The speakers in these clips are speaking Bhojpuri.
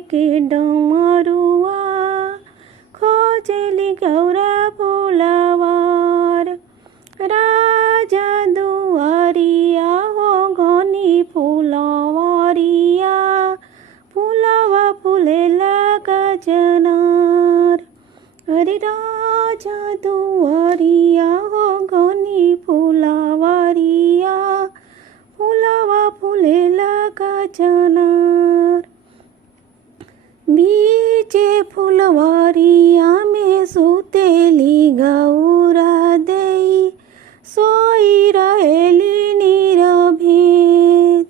के डमरुआ खोजेली गौरा फुलवार। राजा दुआरिया हो घनी फुलवरिया फुलवा फुलेला गजनार। अरे राजा दुआरिया हो घनी फुलवरिया फुलवा फुलेला गजनार। बीचे फुलवरिया में सुतेली गौरा देई सोई रहेली निरभेद।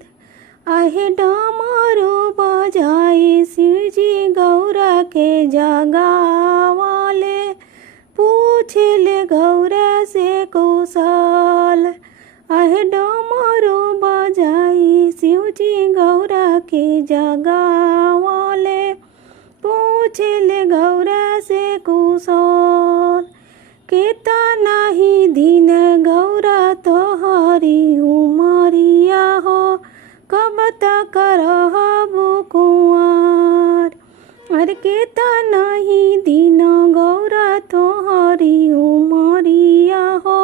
आहे डमरू बजाई शिवजी गौरा के जगावले पूछले गौरा से कुशल। आहे डमरू बजाई शिवजी गौरा के जगावले पूछले गौरा से कुशल। केतना ही दिन गौरा तोहरी उमरिया हो कब तक रहबो कुंवार। अरे केतना ही दिन गौरा तोहरी उमरिया हो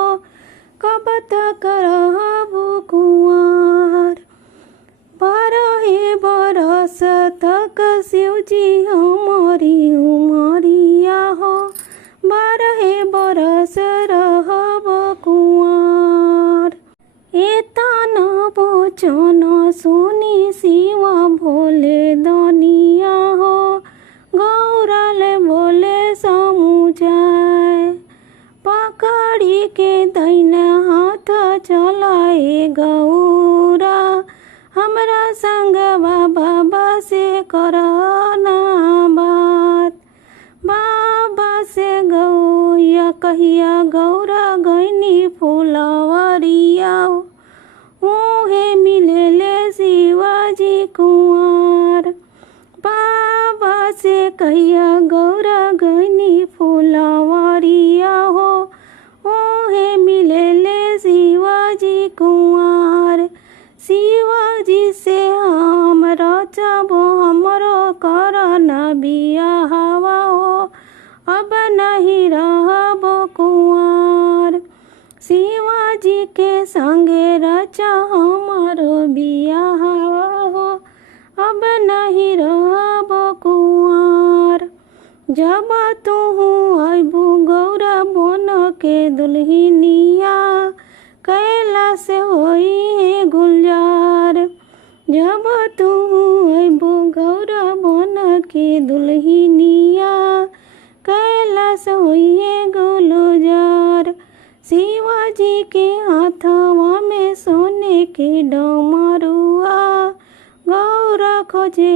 कब तक रहबो कुंवार। 12 बरस तक शिवजी हमारी उमरिया हो 12 बरस रहब कुंवार। एतना वचन सुनी शिव भोले दनिया हो गौरा ले बोले समुझाए। पकड़ी के दैना हाथ चलाए गौरा हमरा संग बाबा से करना बात। बाबा से गौया कहिया गौरा गैनी फुलवरिया उहे मिलेले शिवाजी कुंवर। बाबा से कहिया गौरा गैनी फुलवरिया हो उहे मिलेले शिवाजी कुंवर। शिवाजी से हम रचबो हमरो करना बियाहवा हो अब नहीं रहबो कुंवर। शिवाजी के संगे रचा हमारो बियाहवा हो अब नहीं रहबो कुंवर। जब तुहू अबू गौरा बन के दुल्हनिया कैलाश होई है गुलजार। जब तुहू अबू गौरा बन के दुल्हनिया कैलाश होई है गुलजार। शिवाजी के हाथवा में सोने के डमरुआ गौरा खोजे